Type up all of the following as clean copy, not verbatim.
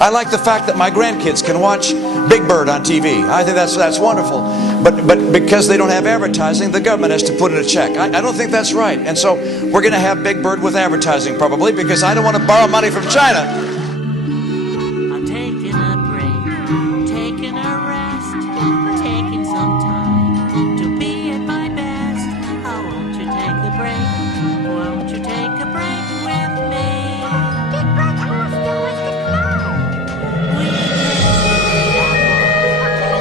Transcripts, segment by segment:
I like the fact that my grandkids can watch Big Bird on TV. I think that's wonderful. But because they don't have advertising, the government has to put in a check. I don't think that's right. And so we're going to have Big Bird with advertising probably, because I don't want to borrow money from China. I'm taking a break, taking a rest, taking some time to be at my best. Oh, won't you take a break? Won't you take a break with me? Big Bird wants to with the cloud. We can take that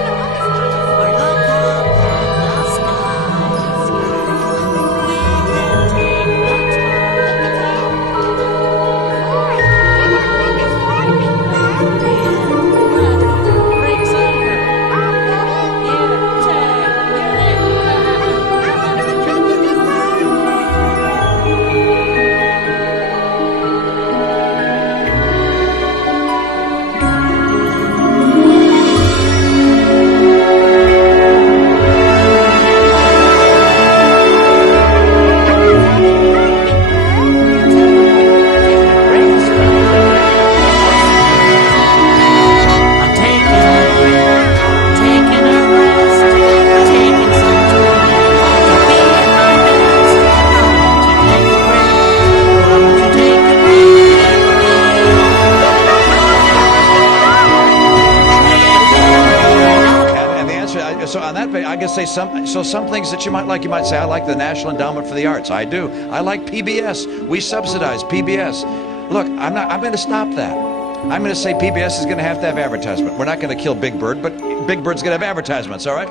or look up at the skies. We can take the time. Break's over. Here, take it. I'm taking a break, taking a rest, taking some time to be at my best. Oh, won't you take a break? Won't you take a break with me? And the answer, so on that, I guess say some things that you might like. You might say, I like the National Endowment for the Arts. I do. I like PBS. We subsidize PBS. Look, I'm going to stop that. I'm going to say PBS is going to have advertisement. We're not going to kill Big Bird, but Big Bird's going to have advertisements, all right?